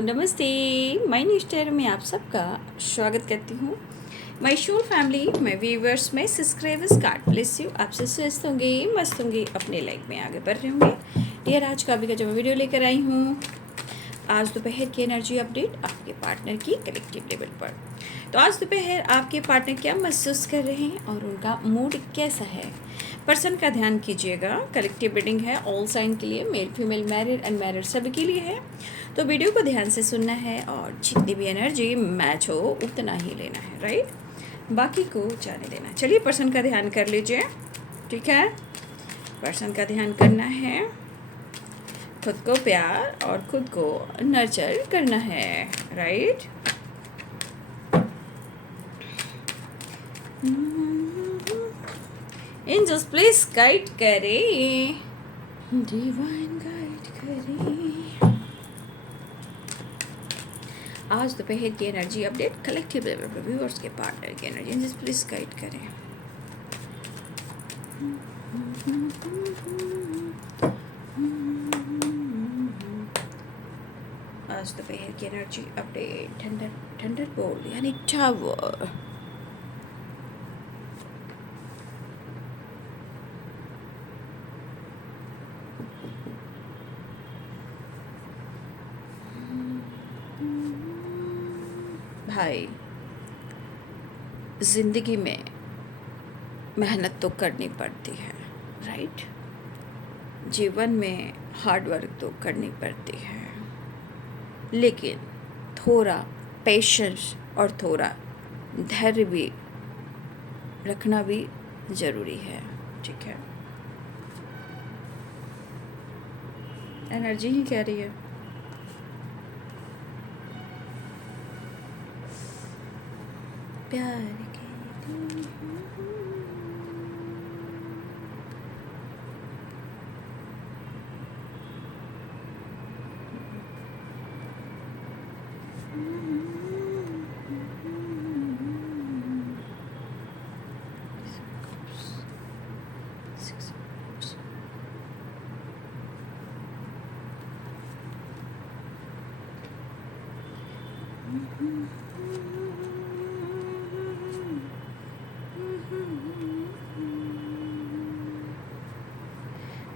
नमस्ते। My new star में आप सबका स्वागत करती हूँ। My whole family, my viewers, my subscribers, God bless you. आप सब स्वस्थ होंगे, मस्त होंगे, अपने लाइफ में आगे बढ़ रहे होंगे। डियर, आज का अभी का जो मैं वीडियो लेकर आई हूँ, आज दोपहर की एनर्जी अपडेट आपके पार्टनर की कलेक्टिव लेवल पर। तो आज दोपहर आपके पार्टनर क्या महसूस कर रहे हैं और उनका मूड कैसा है, पर्सन का ध्यान कीजिएगा। कलेक्टिव रीडिंग है ऑल साइन के लिए, मेल फीमेल, मैरिड अनमैरिड सभी के लिए है। तो वीडियो को ध्यान से सुनना है और जितनी भी एनर्जी मैच हो उतना ही लेना है, राइट? बाकी को जाने देना। चलिए पर्सन का ध्यान कर लीजिए, ठीक है? पर्सन का ध्यान करना है, खुद को प्यार और खुद को नर्चर करना है, राइट? एंजल्स प्लीज गाइड करें, डिवाइन गाइड करें। आज दोपहर की एनर्जी अपडेट कलेक्टिव लेवल पर व्यूअर्स के पार्टनर की एनर्जी एंजल्स प्लीज गाइड करें। आज दोपहर की एनर्जी अपडेट थंडर बोल यानी टावर। भाई, जिंदगी में मेहनत तो करनी पड़ती है, राइट? जीवन में हार्ड वर्क तो करनी पड़ती है, लेकिन थोड़ा पेशेंस और थोड़ा धैर्य भी रखना भी ज़रूरी है, ठीक है? एनर्जी ही कह रही है। प्यार के लिए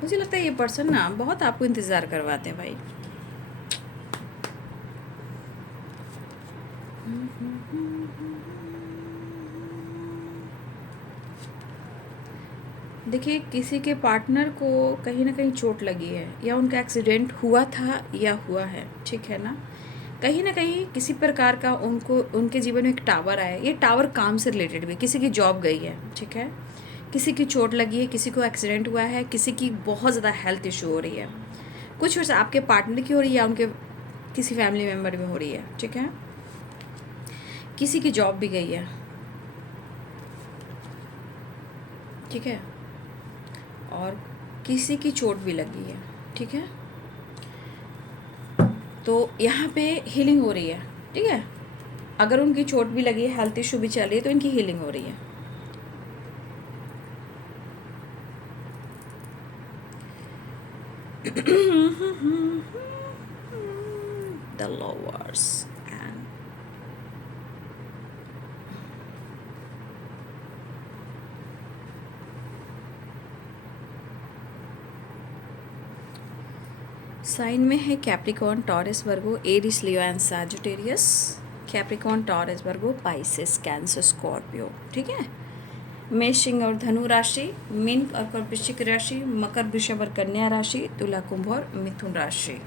मुझे लगता है ये पर्सन ना बहुत आपको इंतज़ार करवाते हैं भाई। देखिए, किसी के पार्टनर को कहीं ना कहीं चोट लगी है, या उनका एक्सीडेंट हुआ था या हुआ है, ठीक है ना? कहीं ना कहीं किसी प्रकार का उनको उनके जीवन में एक टावर आया। ये टावर काम से रिलेटेड भी, किसी की जॉब गई है, ठीक है? किसी की चोट लगी है, किसी को एक्सीडेंट हुआ है, किसी की बहुत ज़्यादा हेल्थ इशू हो रही है। कुछ वजह आपके पार्टनर की हो रही है या उनके किसी फैमिली मेम्बर में हो रही है, ठीक है? किसी की जॉब भी गई है, ठीक है? और किसी की चोट भी लगी है, ठीक है? तो यहाँ पे हीलिंग हो रही है, ठीक है? अगर उनकी चोट भी लगी है, हेल्थ इशू भी चल रही है, तो इनकी हीलिंग हो रही है। The lovers and साइन में है Capricorn, Taurus, Virgo, Aries, Leo and Sagittarius. Capricorn, Taurus, Virgo, Pisces, Cancer, Scorpio, ठीक है? मेष और धनु राशि, मीन और वृश्चिक राशि, मकर, वृषभ और कन्या राशि, तुला, कुंभ और मिथुन राशि।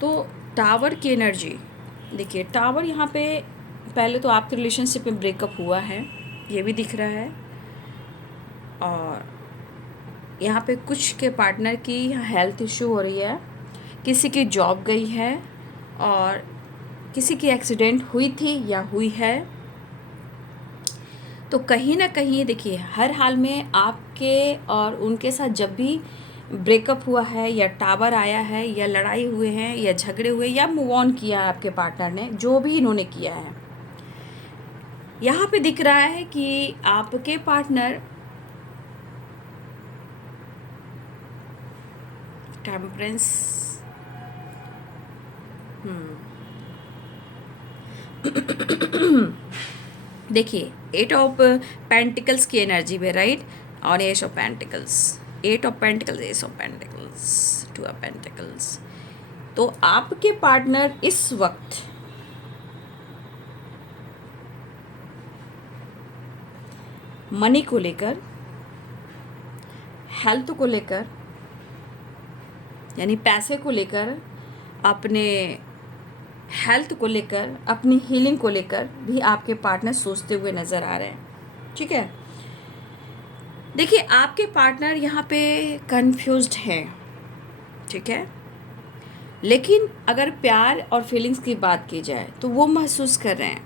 तो टावर की एनर्जी देखिए, टावर यहाँ पे पहले तो आपके रिलेशनशिप में ब्रेकअप हुआ है, ये भी दिख रहा है। और यहाँ पे कुछ के पार्टनर की हेल्थ इशू हो रही है, किसी की जॉब गई है, और किसी की एक्सीडेंट हुई थी या हुई है। तो कहीं ना कहीं देखिए, हर हाल में आपके और उनके साथ जब भी ब्रेकअप हुआ है, या टावर आया है, या लड़ाई हुए हैं, या झगड़े हुए, या मूव ऑन किया है आपके पार्टनर ने, जो भी इन्होंने किया है, यहाँ पे दिख रहा है कि आपके पार्टनर टेम्परेंस, देखिए 8 ऑफ पेंटिकल्स की एनर्जी में, राइट, और S of pentacles, 8 of pentacles, S of pentacles, 2 of pentacles. तो आपके पार्टनर इस वक्त मनी को लेकर, हेल्थ को लेकर, यानी पैसे को लेकर, अपने हेल्थ को लेकर, अपनी हीलिंग को लेकर भी आपके पार्टनर सोचते हुए नज़र आ रहे हैं। ठीक है, देखिए आपके पार्टनर यहाँ पे कंफ्यूज्ड हैं, ठीक है, लेकिन अगर प्यार और फीलिंग्स की बात की जाए तो वो महसूस कर रहे हैं,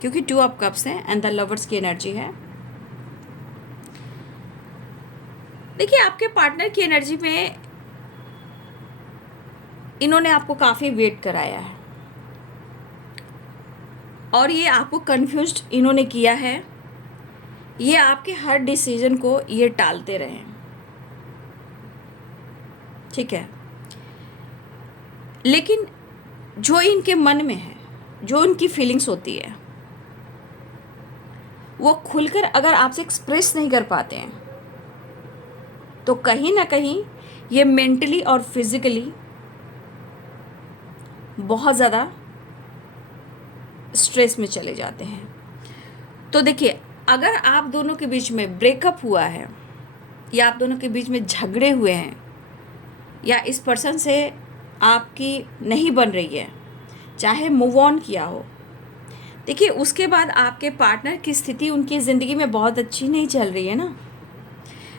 क्योंकि 2 ऑफ कप्स हैं एंड द लवर्स की एनर्जी है। देखिए आपके पार्टनर की एनर्जी में इन्होंने आपको काफ़ी वेट कराया है और ये आपको कंफ्यूज्ड इन्होंने किया है। ये आपके हर डिसीजन को ये टालते रहे हैं, ठीक है, लेकिन जो इनके मन में है, जो इनकी फीलिंग्स होती है, वो खुलकर अगर आपसे एक्सप्रेस नहीं कर पाते हैं तो कहीं ना कहीं ये मेंटली और फिजिकली बहुत ज़्यादा स्ट्रेस में चले जाते हैं। तो देखिए अगर आप दोनों के बीच में ब्रेकअप हुआ है या आप दोनों के बीच में झगड़े हुए हैं या इस पर्सन से आपकी नहीं बन रही है, चाहे मूव ऑन किया हो, देखिए उसके बाद आपके पार्टनर की स्थिति उनकी ज़िंदगी में बहुत अच्छी नहीं चल रही है ना।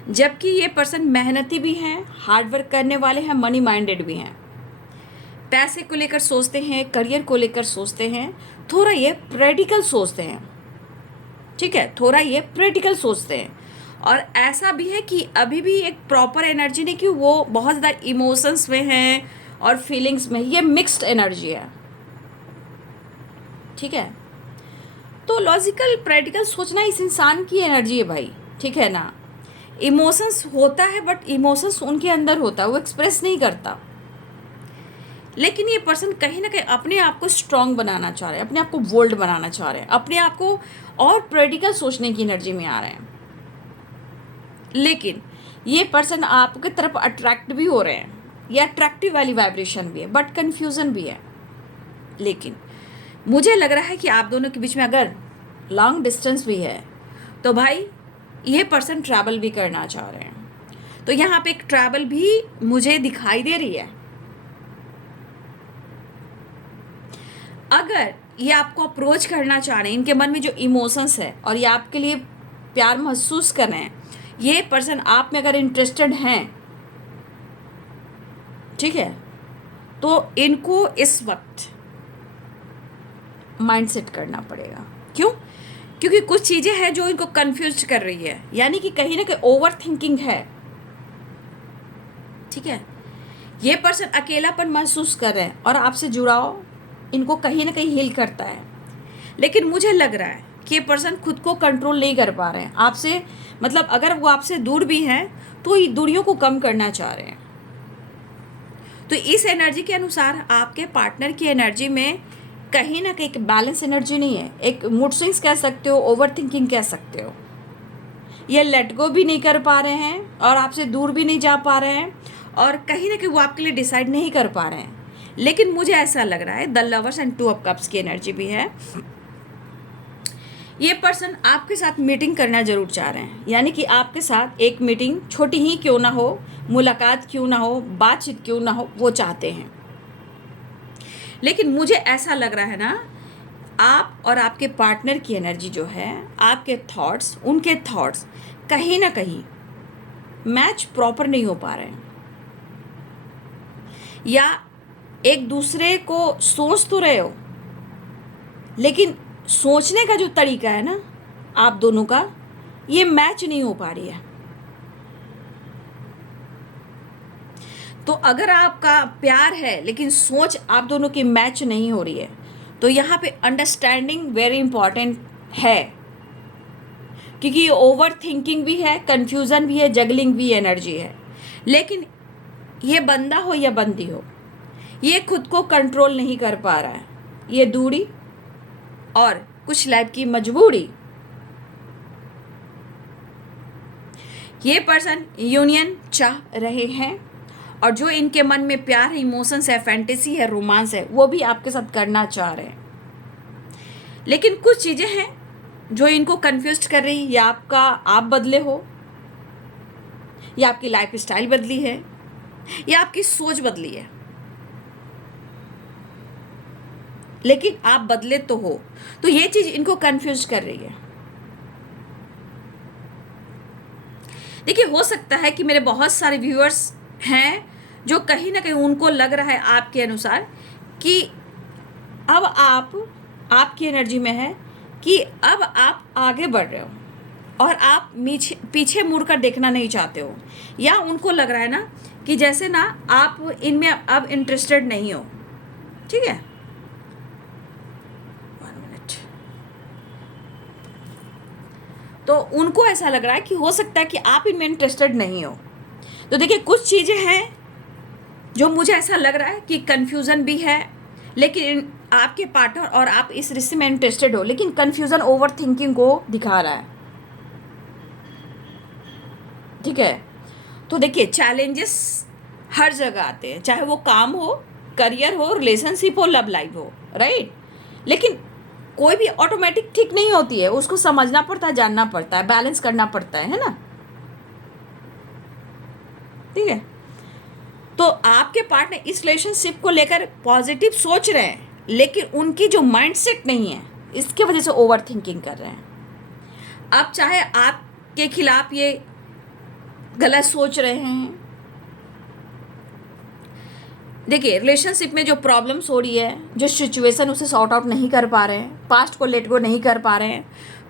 जबकि ये पर्सन मेहनती भी हैं, हार्डवर्क करने वाले हैं, मनी माइंडेड भी हैं, पैसे को लेकर सोचते हैं, करियर को लेकर सोचते हैं, थोड़ा ये प्रैक्टिकल सोचते हैं, ठीक है, थोड़ा ये प्रैक्टिकल सोचते हैं। और ऐसा भी है कि अभी भी एक प्रॉपर एनर्जी नहीं कि वो बहुत ज़्यादा इमोशंस में हैं और फीलिंग्स में, ये मिक्स्ड एनर्जी है, ठीक है। तो लॉजिकल प्रैक्टिकल सोचना इस इंसान की एनर्जी है भाई, ठीक है ना। इमोशंस होता है बट इमोशंस उनके अंदर होता है, वो एक्सप्रेस नहीं करता। लेकिन ये पर्सन कहीं ना कहीं अपने आप को स्ट्रांग बनाना चाह रहे हैं, अपने आप को बोल्ड बनाना चाह रहे हैं, अपने आप को और प्रैक्टिकल सोचने की एनर्जी में आ रहे हैं। लेकिन ये पर्सन आपके तरफ अट्रैक्ट भी हो रहे हैं, ये अट्रैक्टिव वाली वाइब्रेशन भी है बट कन्फ्यूज़न भी है। लेकिन मुझे लग रहा है कि आप दोनों के बीच में अगर लॉन्ग डिस्टेंस भी है तो भाई ये पर्सन ट्रैवल भी करना चाह रहे हैं। तो यहाँ पे एक ट्रैवल भी मुझे दिखाई दे रही है। अगर ये आपको अप्रोच करना चाह रहे हैं, इनके मन में जो इमोशंस है और ये आपके लिए प्यार महसूस कर रहे हैं, ये पर्सन आप में अगर इंटरेस्टेड हैं, ठीक है, तो इनको इस वक्त माइंडसेट करना पड़ेगा। क्यों? क्योंकि कुछ चीज़ें हैं जो इनको कंफ्यूज कर रही है, यानी कि कहीं ना कहीं ओवर थिंकिंग है, ठीक है। ये पर्सन अकेलापन महसूस कर रहे हैं और आपसे जुड़ाव इनको कहीं ना कहीं हील करता है। लेकिन मुझे लग रहा है कि ये पर्सन खुद को कंट्रोल नहीं कर पा रहे हैं आपसे, मतलब अगर वो आपसे दूर भी हैं तो ये दूरियों को कम करना चाह रहे हैं। तो इस एनर्जी के अनुसार आपके पार्टनर की एनर्जी में कहीं ना कहीं एक बैलेंस एनर्जी नहीं है, एक मूड स्विंग्स कह सकते हो, ओवर थिंकिंग कह सकते हो। ये लेट गो भी नहीं कर पा रहे हैं और आपसे दूर भी नहीं जा पा रहे हैं और कहीं ना कहीं वो आपके लिए डिसाइड नहीं कर पा रहे हैं। लेकिन मुझे ऐसा लग रहा है the lovers and 2 of cups की एनर्जी भी है। ये पर्सन आपके साथ मीटिंग करना जरूर चाह रहे हैं, यानी कि आपके साथ एक मीटिंग छोटी ही क्यों ना हो, मुलाकात क्यों ना हो, बातचीत क्यों ना हो, वो चाहते हैं। लेकिन मुझे ऐसा लग रहा है ना, आप और आपके पार्टनर की एनर्जी जो है, आपके थॉट्स, उनके थॉट्स कहीं ना कहीं मैच प्रॉपर नहीं हो पा रहे हैं, या एक दूसरे को सोच तो रहे हो लेकिन सोचने का जो तरीका है ना आप दोनों का, ये मैच नहीं हो पा रही है। तो अगर आपका प्यार है लेकिन सोच आप दोनों की मैच नहीं हो रही है, तो यहाँ पे अंडरस्टैंडिंग वेरी इंपॉर्टेंट है, क्योंकि ये ओवर थिंकिंग भी है, कंफ्यूजन भी है, जगलिंग भी एनर्जी है। लेकिन ये बंदा हो या बंदी हो, ये खुद को कंट्रोल नहीं कर पा रहा है। ये दूरी और कुछ लाइफ की मजबूरी, ये पर्सन यूनियन चाह रहे हैं और जो इनके मन में प्यार है, इमोशंस है, फैंटेसी है, रोमांस है, वो भी आपके साथ करना चाह रहे हैं। लेकिन कुछ चीज़ें हैं जो इनको कन्फ्यूज कर रही, या आपका आप बदले हो, या आपकी लाइफ स्टाइल बदली है, या आपकी सोच बदली है। लेकिन आप बदले तो हो, तो ये चीज़ इनको कन्फ्यूज कर रही है। देखिए, हो सकता है कि मेरे बहुत सारे व्यूअर्स हैं जो कहीं ना कहीं उनको लग रहा है आपके अनुसार कि अब आप आपकी एनर्जी में है कि अब आप आगे बढ़ रहे हो और आप पीछे मुड़ कर देखना नहीं चाहते हो, या उनको लग रहा है ना कि जैसे ना आप इनमें अब इंटरेस्टेड नहीं हो। ठीक है, 1 मिनट। तो उनको ऐसा लग रहा है कि हो सकता है कि आप इनमें इंटरेस्टेड नहीं हो। तो देखिए, कुछ चीज़ें हैं जो मुझे ऐसा लग रहा है कि कन्फ्यूज़न भी है, लेकिन आपके पार्टनर और आप इस रिश्ते में इंटरेस्टेड हो, लेकिन कन्फ्यूज़न ओवर थिंकिंग को दिखा रहा है। ठीक है, तो देखिए, चैलेंजेस हर जगह आते हैं, चाहे वो काम हो, करियर हो, रिलेशनशिप हो, लव लाइफ हो, राइट। लेकिन कोई भी ऑटोमेटिक ठीक नहीं होती है, उसको समझना पड़ता है, जानना पड़ता है, बैलेंस करना पड़ता है ना। ठीक है, तो आपके पार्टनर इस रिलेशनशिप को लेकर पॉजिटिव सोच रहे हैं, लेकिन उनकी जो माइंडसेट नहीं है, इसके वजह से ओवर थिंकिंग कर रहे हैं। अब चाहे आपके खिलाफ ये गलत सोच रहे हैं। देखिए, रिलेशनशिप में जो प्रॉब्लम्स हो रही है, जो सिचुएशन उसे सॉर्ट आउट नहीं कर पा रहे हैं, पास्ट को लेट गो नहीं कर पा रहे हैं,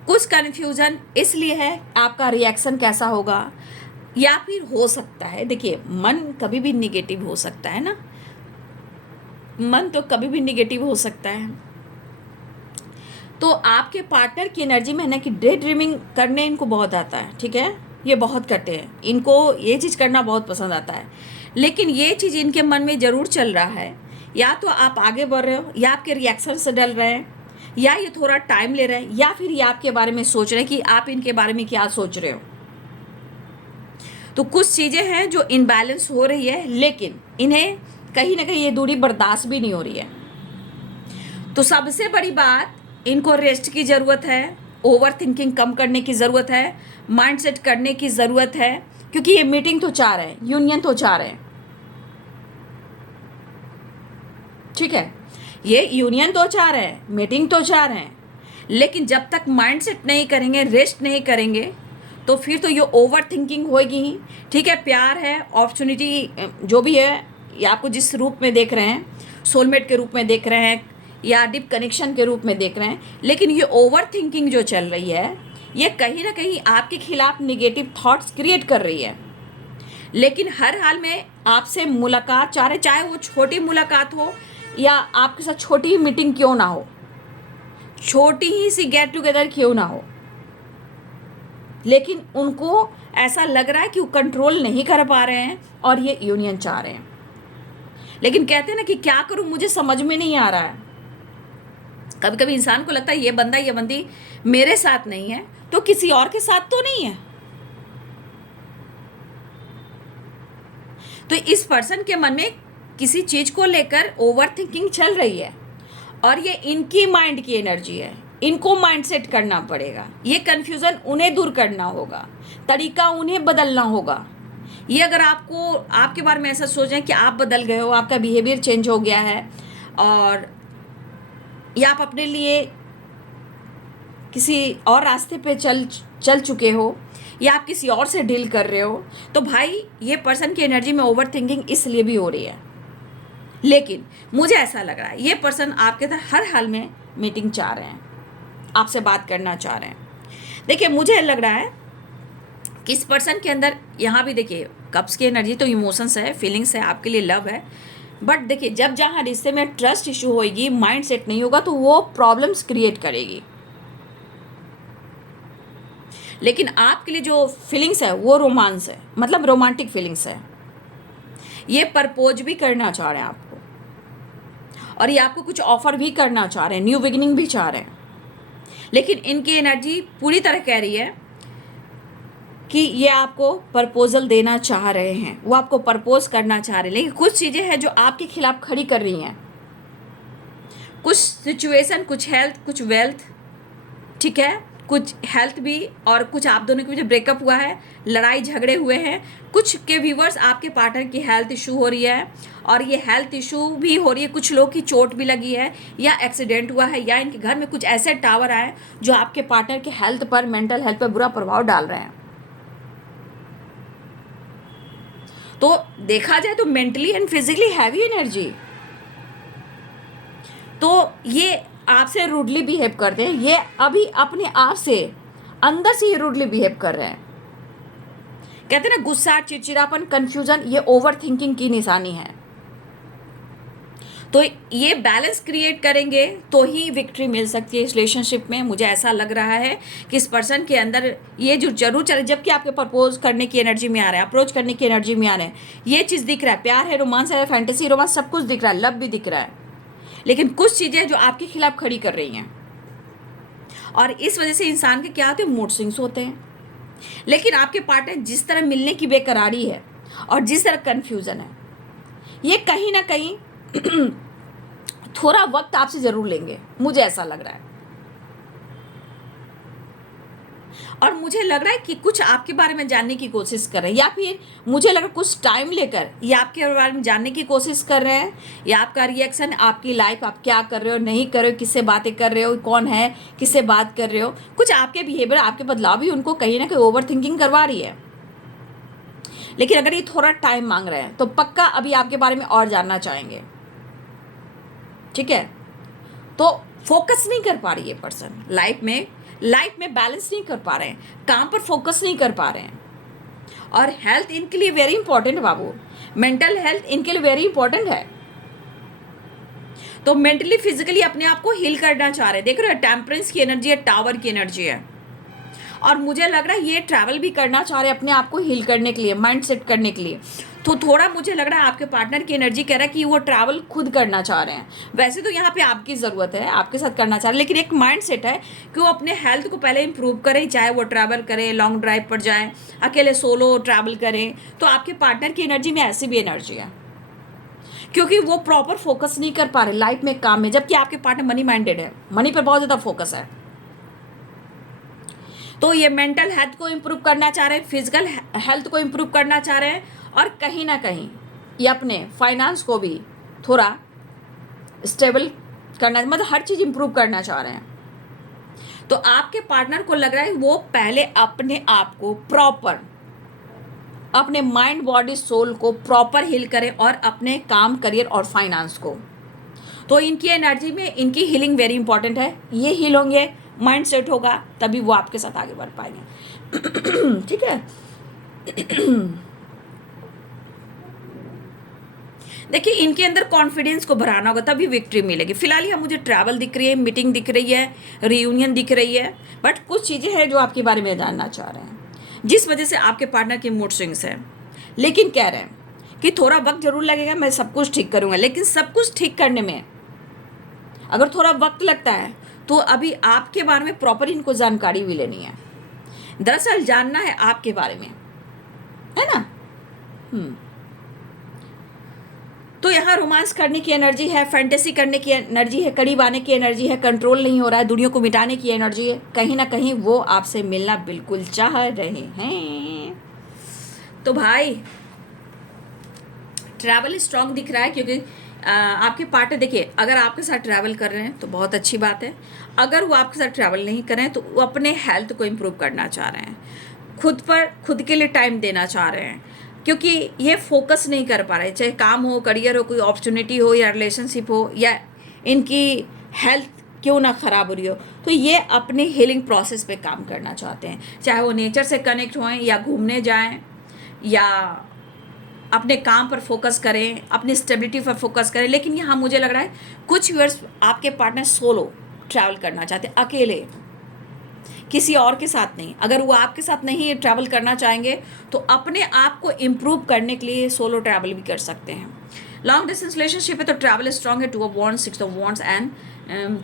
कुछ कन्फ्यूजन इसलिए है आपका रिएक्शन कैसा होगा, या फिर हो सकता है, देखिए मन कभी भी निगेटिव हो सकता है ना, मन तो कभी भी निगेटिव हो सकता है। तो आपके पार्टनर की एनर्जी में है ना कि डे ड्रीमिंग करने इनको बहुत आता है। ठीक है, ये बहुत करते हैं, इनको ये चीज़ करना बहुत पसंद आता है। लेकिन ये चीज़ इनके मन में ज़रूर चल रहा है, या तो आप आगे बढ़ रहे हो, या आपके रिएक्शन से डल रहे हैं, या ये थोड़ा टाइम ले रहे हैं, या फिर ये आपके बारे में सोच रहे हैं कि आप इनके बारे में क्या सोच रहे हो। तो कुछ चीज़ें हैं जो इनबैलेंस हो रही है, लेकिन इन्हें कहीं ना कहीं ये दूरी बर्दाश्त भी नहीं हो रही है। तो सबसे बड़ी बात, इनको रेस्ट की ज़रूरत है, ओवर थिंकिंग कम करने की ज़रूरत है, माइंडसेट करने की ज़रूरत है, क्योंकि ये मीटिंग तो चाह रहे हैं, यूनियन तो चाह रहे हैं। ठीक है, ये यूनियन तो चाह रहे हैं, मीटिंग तो चाह रहे हैं, लेकिन जब तक माइंडसेट नहीं करेंगे, रेस्ट नहीं करेंगे, तो फिर तो ये ओवर थिंकिंग होएगी ही। ठीक है, प्यार है, अपॉर्चुनिटी जो भी है, ये आपको जिस रूप में देख रहे हैं, सोलमेट के रूप में देख रहे हैं, या डीप कनेक्शन के रूप में देख रहे हैं, लेकिन ये ओवर थिंकिंग जो चल रही है, ये कहीं ना कहीं आपके खिलाफ निगेटिव थॉट्स क्रिएट कर रही है। लेकिन हर हाल में आपसे मुलाकात चाह रहे, चाहे वो छोटी मुलाकात हो, या आपके साथ छोटी ही मीटिंग क्यों ना हो, छोटी ही सी गेट टुगेदर क्यों ना हो, लेकिन उनको ऐसा लग रहा है कि वो कंट्रोल नहीं कर पा रहे हैं और ये यूनियन चाह रहे हैं। लेकिन कहते हैं ना कि क्या करूं, मुझे समझ में नहीं आ रहा है। कभी कभी इंसान को लगता है ये बंदा ये बंदी मेरे साथ नहीं है तो किसी और के साथ तो नहीं है। तो इस पर्सन के मन में किसी चीज को लेकर ओवर थिंकिंग चल रही है, और ये इनकी माइंड की एनर्जी है, इनको माइंडसेट करना पड़ेगा, ये कन्फ्यूज़न उन्हें दूर करना होगा, तरीका उन्हें बदलना होगा। ये अगर आपको आपके बारे में ऐसा सोचें कि आप बदल गए हो, आपका बिहेवियर चेंज हो गया है, और या आप अपने लिए किसी और रास्ते पे चल चुके हो, या आप किसी और से डील कर रहे हो, तो भाई ये पर्सन की एनर्जी में ओवर थिंकिंग इसलिए भी हो रही है। लेकिन मुझे ऐसा लग रहा है ये पर्सन आपके साथ हर हाल में मीटिंग चाह रहे हैं, आपसे बात करना चाह रहे हैं। देखिए, मुझे लग रहा है कि इस पर्सन के अंदर, यहाँ भी देखिए कप्स की एनर्जी तो इमोशंस है, फीलिंग्स है, आपके लिए लव है, बट देखिए जब जहाँ रिश्ते में ट्रस्ट इशू होगी, माइंड सेट नहीं होगा, तो वो प्रॉब्लम्स क्रिएट करेगी। लेकिन आपके लिए जो फीलिंग्स है वो रोमांस है, मतलब रोमांटिक फीलिंग्स है। ये प्रपोज भी करना चाह रहे हैं आपको, और ये आपको कुछ ऑफर भी करना चाह रहे हैं, न्यू बिगिनिंग भी चाह रहे हैं। लेकिन इनकी एनर्जी पूरी तरह कह रही है कि ये आपको प्रपोजल देना चाह रहे हैं, वो आपको प्रपोज करना चाह रहे हैं। लेकिन कुछ चीज़ें हैं जो आपके खिलाफ खड़ी कर रही हैं, कुछ सिचुएशन, कुछ हेल्थ, कुछ वेल्थ, ठीक है, कुछ हेल्थ भी, और कुछ आप दोनों के बीच ब्रेकअप हुआ है, लड़ाई झगड़े हुए हैं। कुछ के व्यूवर्स आपके पार्टनर की हेल्थ इशू हो रही है, और ये हेल्थ इशू भी हो रही है, कुछ लोग की चोट भी लगी है, या एक्सीडेंट हुआ है, या इनके घर में कुछ ऐसे टावर आए जो आपके पार्टनर के हेल्थ पर, मेंटल हेल्थ पर बुरा प्रभाव डाल रहे हैं। तो देखा जाए तो mentally and physically heavy energy. तो ये आपसे रूडली बिहेव करते हैं, ये अभी अपने आप से अंदर से ये रूडली बिहेव कर रहे हैं। कहते हैं ना, गुस्सा, चिड़चिड़ापन, कंफ्यूजन, ये ओवर थिंकिंग की निशानी है। तो ये बैलेंस क्रिएट करेंगे तो ही विक्ट्री मिल सकती है इस रिलेशनशिप में। मुझे ऐसा लग रहा है कि इस पर्सन के अंदर ये जो जरूर चले, जबकि आपके प्रपोज करने की एनर्जी में आ रहा है, अप्रोच करने की एनर्जी में आ रहे हैं, ये चीज़ दिख रहा है, प्यार है, रोमांस है, फैंटेसी रोमांस, सब कुछ दिख रहा है, लव भी दिख रहा है। लेकिन कुछ चीज़ें जो आपके खिलाफ खड़ी कर रही हैं, और इस वजह से इंसान के क्या होते हैं, मूड स्विंग्स होते हैं। लेकिन आपके पार्टनर जिस तरह मिलने की बेकरारी है और जिस तरह कन्फ्यूज़न है, ये कहीं ना कहीं थोड़ा वक्त आपसे ज़रूर लेंगे, मुझे ऐसा लग रहा है। और मुझे लग रहा है कि कुछ आपके बारे में जानने की कोशिश कर रहे हैं, या फिर मुझे लग रहा है कुछ टाइम लेकर ये आपके बारे में जानने की कोशिश कर रहे हैं, या आपका रिएक्शन, आपकी लाइफ, आप क्या कर रहे हो, नहीं कर रहे हो, किससे बातें कर रहे हो, कौन है, किससे बात कर रहे हो, कुछ आपके बिहेवियर, आपके बदलाव भी उनको कहीं ना कहीं ओवर थिंकिंग करवा रही है। लेकिन अगर ये थोड़ा टाइम मांग रहे हैं तो पक्का अभी आपके बारे में और जानना चाहेंगे, ठीक है। तो फोकस नहीं कर पा रही है पर्सन लाइफ में बैलेंस नहीं कर पा रहे हैं, काम पर फोकस नहीं कर पा रहे हैं। और हेल्थ इनके लिए वेरी इंपॉर्टेंट है बाबू, मेंटल हेल्थ इनके लिए वेरी इंपॉर्टेंट है। तो मेंटली फिजिकली अपने आप को हील करना चाह रहे हैं। देख रहे हो, टेम्परेंस की एनर्जी है, टावर की एनर्जी है, और मुझे लग रहा है ये ट्रैवल भी करना चाह रहे हैं अपने आप को हील करने के लिए, माइंड सेट करने के लिए। तो थोड़ा मुझे लग रहा है आपके पार्टनर की एनर्जी कह रहा है कि वो ट्रैवल खुद करना चाह रहे हैं। वैसे तो यहाँ पे आपकी ज़रूरत है, आपके साथ करना चाह रहे हैं, लेकिन एक माइंड सेट है कि वो अपने हेल्थ को पहले इंप्रूव करें, चाहे वो ट्रैवल करें, लॉन्ग ड्राइव पर जाएँ, अकेले सोलो ट्रैवल करें। तो आपके पार्टनर की एनर्जी में ऐसी भी एनर्जी है, क्योंकि वो प्रॉपर फोकस नहीं कर पा रहे लाइफ में, काम में, जबकि आपके पार्टनर मनी माइंडेड है, मनी पर बहुत ज़्यादा फोकस है। तो ये मेंटल हेल्थ को इम्प्रूव करना चाह रहे हैं, फिजिकल हेल्थ को इम्प्रूव करना चाह रहे हैं, और कहीं ना कहीं ये अपने फाइनेंस को भी थोड़ा स्टेबल करना, मतलब हर चीज़ इम्प्रूव करना चाह रहे हैं। तो आपके पार्टनर को लग रहा है वो पहले अपने आप को प्रॉपर, अपने माइंड, बॉडी, सोल को प्रॉपर हील करें, और अपने काम, करियर और फाइनेंस को। तो इनकी एनर्जी में इनकी हीलिंग वेरी इंपॉर्टेंट है। ये हील होंगे, माइंड सेट होगा, तभी वो आपके साथ आगे बढ़ पाएंगे। ठीक है। देखिए, इनके अंदर कॉन्फिडेंस को बढ़ाना होगा, तभी विक्ट्री मिलेगी। फिलहाल यहाँ मुझे ट्रैवल दिख रही है, मीटिंग दिख रही है, रियूनियन दिख रही है, बट कुछ चीज़ें हैं जो आपके बारे में जानना चाह रहे हैं, जिस वजह से आपके पार्टनर की मूड स्विंग्स है। लेकिन कह रहे हैं कि थोड़ा वक्त जरूर लगेगा, मैं सब कुछ ठीक करूँगा। लेकिन सब कुछ ठीक करने में अगर थोड़ा वक्त लगता है तो अभी आपके बारे में प्रॉपर इनको जानकारी भी लेनी है। दरअसल जानना है आपके बारे में, है ना। तो यहाँ रोमांस करने की एनर्जी है, फैंटेसी करने की एनर्जी है, करीब आने की एनर्जी है, कंट्रोल नहीं हो रहा है, दुनिया को मिटाने की एनर्जी है। कहीं ना कहीं वो आपसे मिलना बिल्कुल चाह रहे हैं। तो भाई ट्रैवल स्ट्रॉन्ग दिख रहा है, क्योंकि आपके पार्टनर, देखिए, अगर आपके साथ ट्रैवल कर रहे हैं तो बहुत अच्छी बात है। अगर वो आपके साथ ट्रैवल नहीं कर रहे हैं तो वो अपने हेल्थ को इम्प्रूव करना चाह रहे हैं, खुद पर, खुद के लिए टाइम देना चाह रहे हैं, क्योंकि ये फोकस नहीं कर पा रहे, चाहे काम हो, करियर हो, कोई अपॉर्चुनिटी हो, या रिलेशनशिप हो, या इनकी हेल्थ क्यों ना ख़राब हो रही हो। तो ये अपने हीलिंग प्रोसेस पे काम करना चाहते हैं, चाहे वो नेचर से कनेक्ट होएं, या घूमने जाएं, या अपने काम पर फोकस करें, अपनी स्टेबिलिटी पर फोकस करें। लेकिन यहाँ मुझे लग रहा है कुछ व्यूअर्स आपके पार्टनर सोलो ट्रैवल करना चाहते हैं, अकेले, किसी और के साथ नहीं। अगर वो आपके साथ नहीं ट्रैवल करना चाहेंगे तो अपने आप को इम्प्रूव करने के लिए सोलो ट्रैवल भी कर सकते हैं। लॉन्ग डिस्टेंस रिलेशनशिप है तो ट्रैवल स्ट्रॉन्ग है, 2 of wands, 6 of wands and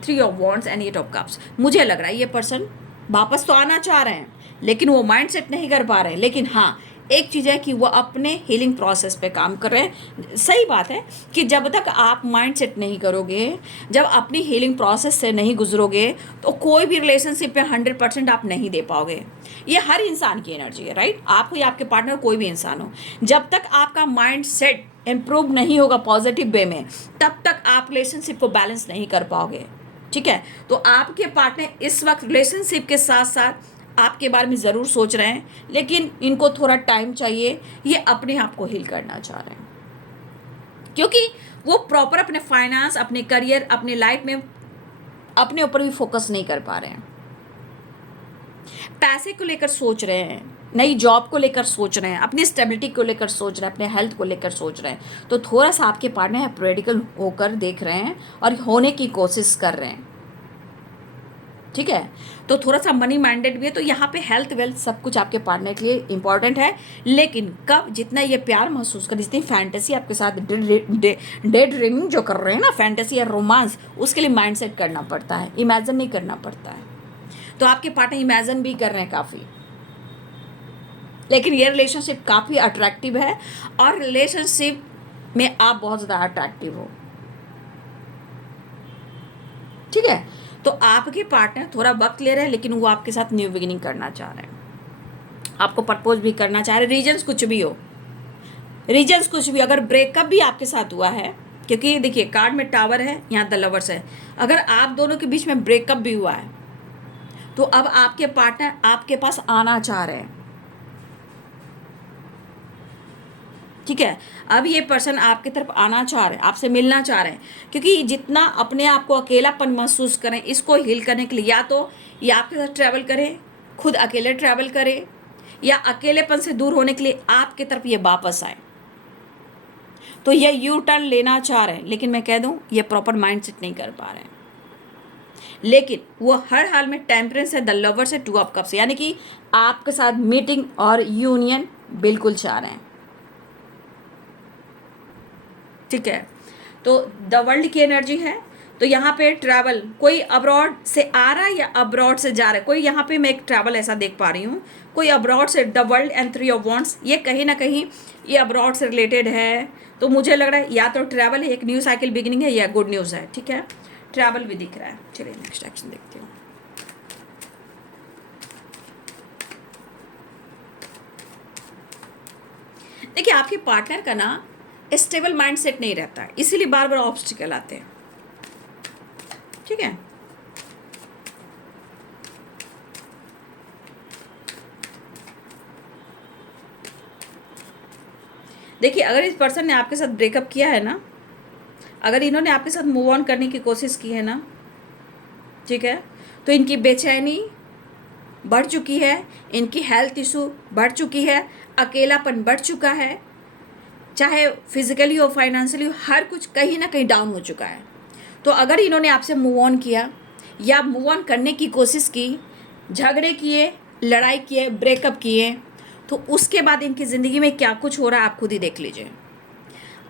3 of wands and 8 of cups. मुझे लग रहा है ये पर्सन वापस तो आना चाह रहे हैं लेकिन वो माइंड सेट नहीं कर पा रहे हैं। लेकिन हाँ, एक चीज़ है कि वो अपने हीलिंग प्रोसेस पे काम कर रहे हैं। सही बात है कि जब तक आप माइंड सेट नहीं करोगे, जब अपनी हीलिंग प्रोसेस से नहीं गुजरोगे तो कोई भी रिलेशनशिप पे 100% आप नहीं दे पाओगे। ये हर इंसान की एनर्जी है, राइट? आप हो या आपके पार्टनर, कोई भी इंसान हो, जब तक आपका माइंड सेट इम्प्रूव नहीं होगा पॉजिटिव वे में, तब तक आप रिलेशनशिप को बैलेंस नहीं कर पाओगे। ठीक है? तो आपके पार्टनर इस वक्त रिलेशनशिप के साथ साथ आपके बारे में ज़रूर सोच रहे हैं, लेकिन इनको थोड़ा टाइम चाहिए। ये अपने आप को हील करना चाह रहे हैं क्योंकि वो प्रॉपर अपने फाइनेंस, अपने करियर, अपने लाइफ में अपने ऊपर भी फोकस नहीं कर पा रहे हैं। पैसे को लेकर सोच रहे हैं, नई जॉब को लेकर सोच रहे हैं, अपनी स्टेबिलिटी को लेकर सोच रहे हैं, अपने हेल्थ को लेकर सोच रहे हैं। तो थोड़ा सा आपके पार्टनर है प्रैक्टिकल होकर देख रहे हैं और होने की कोशिश कर रहे हैं। ठीक है? तो थोड़ा सा मनी माइंडेड भी है। तो यहाँ पे हेल्थ वेल्थ सब कुछ आपके पार्टनर के लिए इंपॉर्टेंट है। लेकिन कब, जितना ये प्यार महसूस कर, जितनी फैंटेसी आपके साथ डे ड्रीमिंग जो कर रहे हैं ना, फैंटेसी या रोमांस, उसके लिए माइंड सेट करना पड़ता है, इमेजिन नहीं करना पड़ता है। तो आपके पार्टनर इमेजिन भी कर रहे हैं काफ़ी, लेकिन ये रिलेशनशिप काफ़ी अट्रैक्टिव है और रिलेशनशिप में आप बहुत ज़्यादा अट्रैक्टिव हो। ठीक है? तो आपके पार्टनर थोड़ा वक्त ले रहे हैं लेकिन वो आपके साथ न्यू बिगिनिंग करना चाह रहे हैं, आपको प्रपोज भी करना चाह रहे हैं। रीजंस कुछ भी हो, रीजंस कुछ भी, अगर ब्रेकअप भी आपके साथ हुआ है, क्योंकि देखिए कार्ड में टावर है, यहाँ द लवर्स है, अगर आप दोनों के बीच में ब्रेकअप भी हुआ है तो अब आपके पार्टनर आपके पास आना चाह रहे हैं। ठीक है? अब ये पर्सन आपकी तरफ आना चाह रहे हैं, आपसे मिलना चाह रहे हैं, क्योंकि जितना अपने आप को अकेलापन महसूस करें, इसको हील करने के लिए या तो ये आपके साथ ट्रैवल करें, खुद अकेले ट्रैवल करें, या अकेलेपन से दूर होने के लिए आपकी तरफ ये वापस आए। तो ये यू टर्न लेना चाह रहे हैं, लेकिन मैं कह दूं ये प्रॉपर माइंड सेट नहीं कर पा रहे हैं। लेकिन वो हर हाल में टेम्परेंस है, द लवर्स है, 2 ऑफ कप्स, यानी कि आपके साथ मीटिंग और यूनियन बिल्कुल चाह रहे हैं। ठीक है? तो द वर्ल्ड की एनर्जी है। तो यहाँ पे ट्रैवल, कोई अब्रॉड से आ रहा है या अब्रॉड से जा रहा है, कोई यहाँ पे मैं एक ट्रैवल ऐसा देख पा रही हूँ, कोई अब्रॉड से, the world and 3 of wands, ये कहीं ना कहीं ये अब्रॉड से रिलेटेड है। तो मुझे लग रहा है या तो ट्रैवल है, एक न्यू साइकिल बिगिनिंग है, या गुड न्यूज़ है। ठीक है? ट्रैवल भी दिख रहा है। चलिए नेक्स्ट एक्शन देखती हूँ। देखिए आपके पार्टनर का ना स्टेबल माइंड सेट नहीं रहता है, इसीलिए बार बार ऑब्स्टिकल आते हैं। ठीक है? देखिए अगर इस पर्सन ने आपके साथ ब्रेकअप किया है ना, अगर इन्होंने आपके साथ मूव ऑन करने की कोशिश की है ना, ठीक है, तो इनकी बेचैनी बढ़ चुकी है, इनकी हेल्थ इशू बढ़ चुकी है, अकेलापन बढ़ चुका है, चाहे फिजिकली हो, फाइनेंशियली हो, हर कुछ कहीं ना कहीं डाउन हो चुका है। तो अगर इन्होंने आपसे मूव ऑन किया या मूव ऑन करने की कोशिश की, झगड़े किए, लड़ाई किए, ब्रेकअप किए, तो उसके बाद इनकी ज़िंदगी में क्या कुछ हो रहा है आप खुद ही देख लीजिए।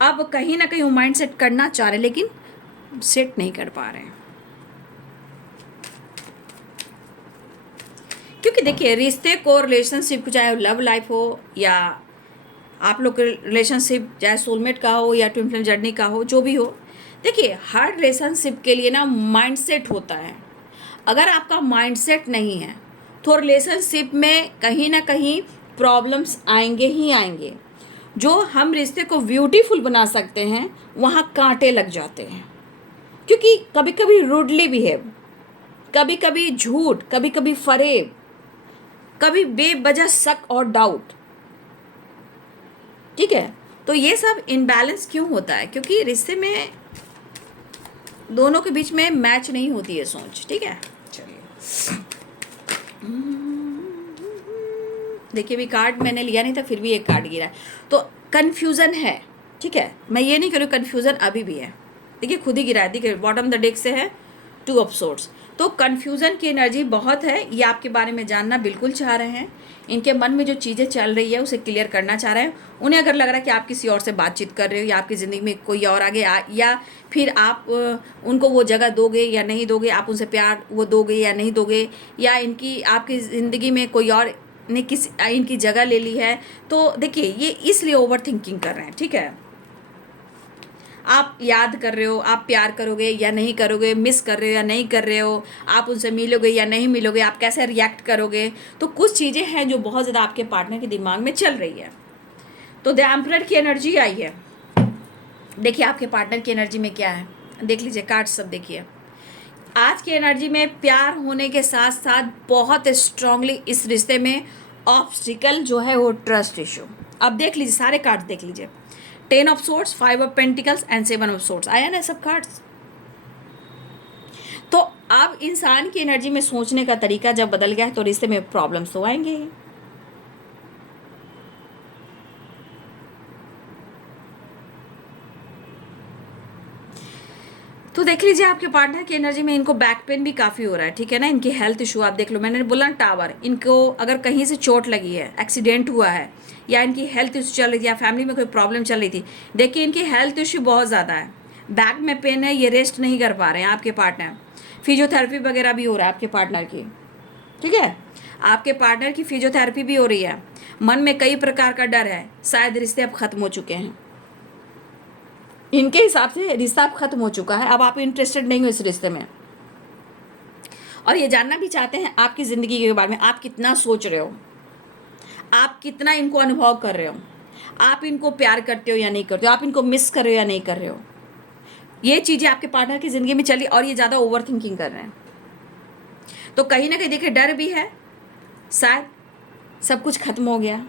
अब कहीं ना कहीं वो माइंड सेट करना चाह रहे हैं लेकिन सेट नहीं कर पा रहे हैं, क्योंकि देखिए रिश्ते को, रिलेशनशिप को, चाहे लव लाइफ हो या आप लोग के रिलेशनशिप, चाहे सोलमेट का हो या ट्विन फ्लेम जर्नी का हो, जो भी हो, देखिए हर रिलेशनशिप के लिए ना माइंडसेट होता है। अगर आपका माइंडसेट नहीं है तो रिलेशनशिप में कहीं ना कहीं प्रॉब्लम्स आएंगे ही आएंगे। जो हम रिश्ते को ब्यूटीफुल बना सकते हैं वहाँ कांटे लग जाते हैं, क्योंकि कभी कभी रूडली बिहेव, कभी कभी झूठ, कभी कभी फरेब, कभी बेवजह शक और डाउट। ठीक है? तो ये सब इनबैलेंस क्यों होता है? क्योंकि रिश्ते में दोनों के बीच में मैच नहीं होती है सोच। ठीक है? चलिए देखिए भी कार्ड मैंने लिया नहीं था, फिर भी एक कार्ड गिरा है, तो कन्फ्यूज़न है। ठीक है? मैं ये नहीं करूँ, कन्फ्यूज़न अभी भी है। देखिए खुद ही गिरा है, देखिए बॉटम द डेक से है 2 ऑफ सोर्ड्स। तो कन्फ्यूज़न की एनर्जी बहुत है, ये आपके बारे में जानना बिल्कुल चाह रहे हैं। इनके मन में जो चीज़ें चल रही है उसे क्लियर करना चाह रहे हैं। उन्हें अगर लग रहा है कि आप किसी और से बातचीत कर रहे हो या आपकी ज़िंदगी में कोई और आगे या फिर आप उनको वो जगह दोगे या नहीं दोगे, आप उनसे प्यार वो दोगे या नहीं दोगे, या इनकी आपकी ज़िंदगी में कोई और ने किसी इनकी जगह ले ली है, तो देखिए ये इसलिए ओवर थिंकिंग कर रहे हैं, ठीक है। आप याद कर रहे हो, आप प्यार करोगे या नहीं करोगे, मिस कर रहे हो या नहीं कर रहे हो, आप उनसे मिलोगे या नहीं मिलोगे, आप कैसे रिएक्ट करोगे, तो कुछ चीज़ें हैं जो बहुत ज़्यादा आपके पार्टनर के दिमाग में चल रही है। तो द एम्परर की एनर्जी आई है। देखिए आपके पार्टनर की एनर्जी में क्या है, देख लीजिए कार्ड्स सब देखिए। आज की एनर्जी में प्यार होने के साथ साथ बहुत स्ट्रांगली इस रिश्ते में ऑब्स्टिकल जो है वो ट्रस्ट इशू। अब देख लीजिए सारे कार्ड्स देख लीजिए, 10 of swords, 5 of pentacles and 7 of swords आया ना सब कार्ड्स। तो अब इंसान की एनर्जी में सोचने का तरीका जब बदल गया है तो रिश्ते में प्रॉब्लम्स तो आएंगे ही। तो देख लीजिए आपके पार्टनर की एनर्जी में इनको बैक पेन भी काफ़ी हो रहा है, ठीक है ना। इनकी हेल्थ इशू आप देख लो, मैंने बोला टावर, इनको अगर कहीं से चोट लगी है, एक्सीडेंट हुआ है, या इनकी हेल्थ इशू चल रही थी या फैमिली में कोई प्रॉब्लम चल रही थी, देखिए इनकी हेल्थ इशू बहुत ज़्यादा है, बैक में पेन है, ये रेस्ट नहीं कर पा रहे हैं आपके पार्टनर। फिजियोथेरेपी वगैरह भी हो रहा है आपके पार्टनर की, ठीक है। आपके पार्टनर की फिजियोथेरेपी भी हो रही है। मन में कई प्रकार का डर है, शायद रिश्ते अब खत्म हो चुके हैं। इनके हिसाब से रिश्ता अब खत्म हो चुका है, अब आप इंटरेस्टेड नहीं हो इस रिश्ते में, और ये जानना भी चाहते हैं आपकी ज़िंदगी के बारे में, आप कितना सोच रहे हो, आप कितना इनको अनुभव कर रहे हो, आप इनको प्यार करते हो या नहीं करते हो, आप इनको मिस कर रहे हो या नहीं कर रहे हो। ये चीज़ें आपके पार्टनर की ज़िंदगी में चली और ये ज़्यादा ओवर थिंकिंग कर रहे हैं। तो कहीं ना कहीं देखिए डर भी है, शायद सब कुछ खत्म हो गया।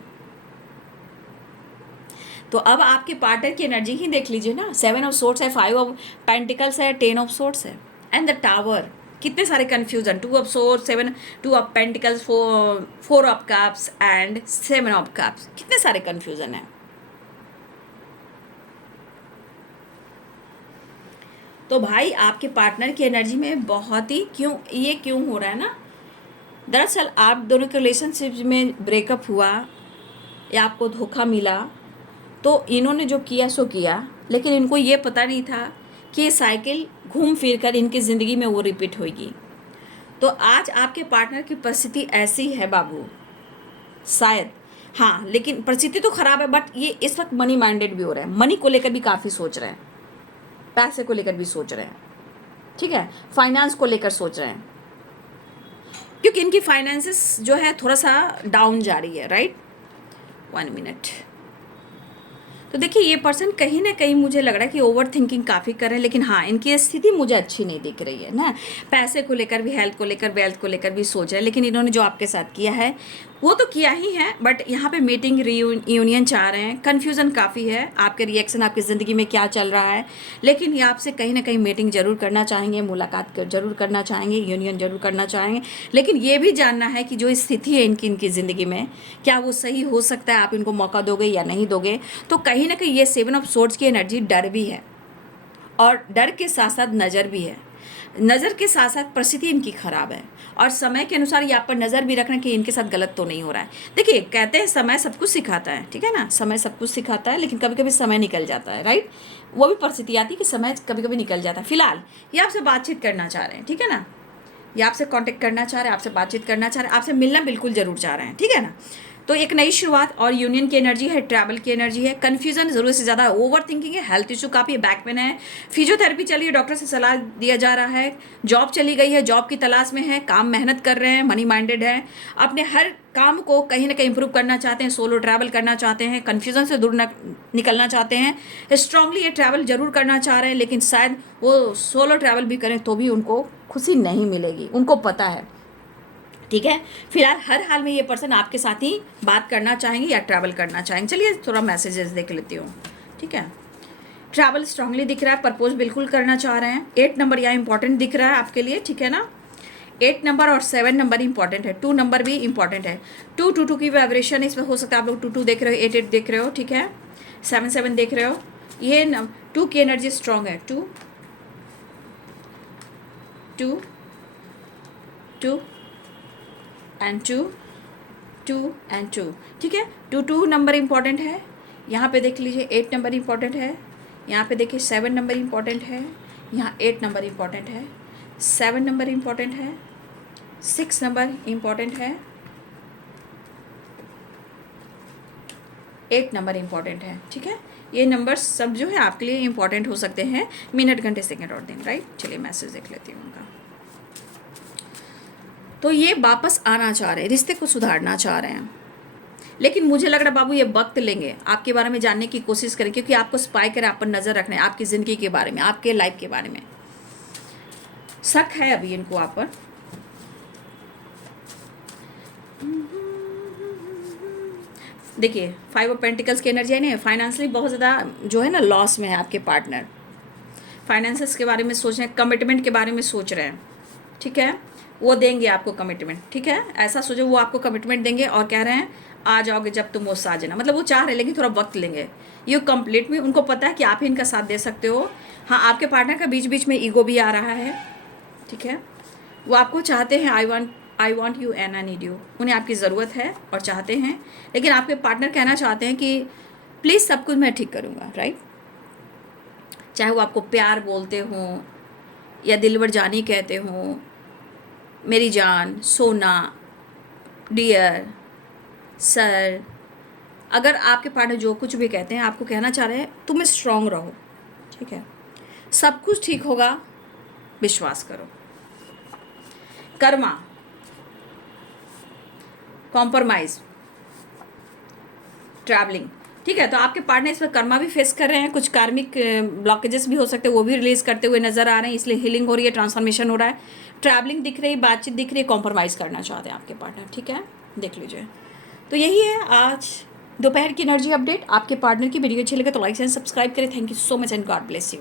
तो अब आपके पार्टनर की एनर्जी ही देख लीजिए ना, 7 ऑफ सोर्ड्स है, 5 ऑफ पेंटिकल्स है, 10 ऑफ सोर्ड्स है एंड द टावर। कितने सारे confusion, 2 of swords, 7, 2 of pentacles, 4 of cups and 7 of cups, कितने सारे कन्फ्यूजन है। तो भाई आपके पार्टनर की एनर्जी में बहुत ही क्यों हो रहा है ना, दरअसल आप दोनों के रिलेशनशिप में ब्रेकअप हुआ या आपको धोखा मिला, तो इन्होंने जो किया सो किया, लेकिन इनको ये पता नहीं था कि ये साइकिल घूम फिर कर इनकी ज़िंदगी में वो रिपीट होगी। तो आज आपके पार्टनर की परिस्थिति ऐसी है बाबू, शायद, हाँ, लेकिन परिस्थिति तो ख़राब है, बट ये इस वक्त मनी माइंडेड भी हो रहे हैं, मनी को लेकर भी काफ़ी सोच रहे हैं, पैसे को लेकर भी सोच रहे हैं, ठीक है, फाइनेंस को लेकर सोच रहे हैं, क्योंकि इनकी फाइनेंसेस जो है थोड़ा सा डाउन जा रही है, राइट। 1 मिनट। तो देखिए ये पर्सन कहीं ना कहीं मुझे लग रहा है कि ओवर थिंकिंग काफ़ी कर रहे हैं, लेकिन हाँ इनकी स्थिति मुझे अच्छी नहीं दिख रही है ना। पैसे को लेकर भी, हेल्थ को लेकर, वेल्थ को लेकर भी सोच रहे हैं, लेकिन इन्होंने जो आपके साथ किया है वो तो किया ही है, बट यहाँ पे मीटिंग यूनियन चाह रहे हैं। कन्फ्यूज़न काफ़ी है, आपके रिएक्शन आपकी ज़िंदगी में क्या चल रहा है, लेकिन ये आपसे कहीं ना कहीं मीटिंग जरूर करना चाहेंगे, मुलाकात जरूर करना चाहेंगे, यूनियन जरूर करना चाहेंगे, लेकिन ये भी जानना है कि जो स्थिति है इनकी ज़िंदगी में क्या वो सही हो सकता है, आप इनको मौका दोगे या नहीं दोगे। तो कहीं ना कहीं ये 7 ऑफ सोर्ड्स की एनर्जी डर भी है, और डर के साथ साथ नज़र भी है, नज़र के साथ साथ परिस्थिति इनकी ख़राब है, और समय के अनुसार ये आप पर नज़र भी रखना कि इनके साथ गलत तो नहीं हो रहा है। देखिए कहते हैं समय सब कुछ सिखाता है, ठीक है ना, समय सब कुछ सिखाता है, लेकिन कभी कभी समय निकल जाता है, राइट। वो भी परिस्थिति आती है कि समय कभी कभी निकल जाता है। फिलहाल ये आपसे बातचीत करना चाह रहे हैं, ठीक है ना, ये आपसे कांटेक्ट करना चाह रहे हैं, आपसे बातचीत करना चाह रहे हैं, आपसे मिलना बिल्कुल ज़रूर चाह रहे हैं, ठीक है ना। तो एक नई शुरुआत और यूनियन की एनर्जी है, ट्रैवल की एनर्जी है, कन्फ्यूजन ज़रूरत से ज़्यादा, ओवर थिंकिंग है, हेल्थ इशू काफ़ी है, बैक पेन है, फिजियोथेरेपी चली है, डॉक्टर से सलाह दिया जा रहा है, जॉब चली गई है, जॉब की तलाश में है, काम मेहनत कर रहे हैं, मनी माइंडेड है, अपने हर काम को कहीं ना कहीं इंप्रूव करना चाहते हैं, सोलो ट्रैवल करना चाहते हैं, कन्फ्यूजन से दूर निकलना चाहते हैं, स्ट्रांगली ये ट्रैवल जरूर करना चाह रहे हैं, लेकिन शायद वो सोलो ट्रैवल भी करें तो भी उनको खुशी नहीं मिलेगी, उनको पता है, ठीक है। फिलहाल हर हाल में ये पर्सन आपके साथ ही बात करना चाहेंगे या ट्रैवल करना चाहेंगे। चलिए थोड़ा मैसेजेस देख लेती हूँ, ठीक है। ट्रैवल स्ट्रांगली दिख रहा है, प्रपोज बिल्कुल करना चाह रहे हैं। 8 नंबर यहाँ इंपॉर्टेंट दिख रहा है आपके लिए, ठीक है ना। 8 नंबर और 7 नंबर इंपॉर्टेंट है, 2 नंबर भी इंपॉर्टेंट है। 2 की वाइब्रेशन इसमें हो सकता है, आप लोग 2 देख रहे हो, 8 देख रहे हो, ठीक है, 7 देख रहे हो। ये 2 की एनर्जी स्ट्रांग है, 2 2 एंड 2, 2 एंड 2, ठीक है। 2 नंबर इम्पॉर्टेंट है। यहाँ पे देख लीजिए 8 नंबर इम्पॉर्टेंट है। यहाँ पे देखिए 7 नंबर इम्पॉर्टेंट है। यहाँ 8 नंबर इम्पॉर्टेंट है। 7 नंबर इम्पॉर्टेंट है। 6 नंबर इम्पॉर्टेंट है। 8 नंबर इम्पॉर्टेंट है, ठीक है। ये नंबर्स सब जो है आपके लिए इम्पॉर्टेंट हो सकते हैं मिनट, घंटे, सेकंड और दिन, राइट। चलिए मैसेज देख लेती हूँ उनका। तो ये वापस आना चाह रहे हैं, रिश्ते को सुधारना चाह रहे हैं, लेकिन मुझे लग रहा है बाबू ये वक्त लेंगे, आपके बारे में जानने की कोशिश करें, क्योंकि आपको स्पाई करें, आप पर नज़र रखना है, आपकी ज़िंदगी के बारे में, आपके लाइफ के बारे में शक है अभी इनको आप पर। देखिए 5 ऑफ पेंटिकल्स की एनर्जी है ना, फाइनेंशियली बहुत ज़्यादा जो है ना लॉस में है आपके पार्टनर। फाइनेंसेस के बारे में सोच रहे हैं, कमिटमेंट के बारे में सोच रहे हैं, ठीक है। वो देंगे आपको कमिटमेंट, ठीक है। ऐसा सोचो वो आपको कमिटमेंट देंगे और कह रहे हैं आ जाओगे जब तुम मुझसे आ जाना, मतलब वो चाह रहे हैं लेकिन थोड़ा वक्त लेंगे। ये कंप्लीट में उनको पता है कि आप ही इनका साथ दे सकते हो। हाँ, आपके पार्टनर का बीच बीच में ईगो भी आ रहा है, ठीक है। वो आपको चाहते हैं, I want you and I need you, उन्हें आपकी ज़रूरत है और चाहते हैं, लेकिन आपके पार्टनर कहना चाहते हैं कि प्लीज़ सब कुछ मैं ठीक करूँगा, राइट। चाहे वो आपको प्यार बोलते हों या दिलबर जानी कहते हों, मेरी जान, सोना, डियर, सर, अगर आपके पार्टनर जो कुछ भी कहते हैं आपको कहना चाह रहे हैं तुम स्ट्रांग रहो, ठीक है। सब कुछ ठीक होगा, विश्वास करो। कर्मा, कॉम्प्रोमाइज़, ट्रैवलिंग, ठीक है। तो आपके पार्टनर इस पर कर्मा भी फेस कर रहे हैं, कुछ कार्मिक ब्लॉकेजेस भी हो सकते हैं, वो भी रिलीज करते हुए नजर आ रहे हैं, इसलिए हीलिंग हो रही है, ट्रांसफॉर्मेशन हो रहा है, ट्रैवलिंग दिख रही है, बातचीत दिख रही है, कॉम्प्रोमाइज़ करना चाहते हैं आपके पार्टनर, ठीक है। देख लीजिए। तो यही है आज दोपहर की एनर्जी अपडेट। आपके पार्टनर की वीडियो अच्छी लगे तो लाइक एंड सब्सक्राइब करें। Thank you so much and God bless you.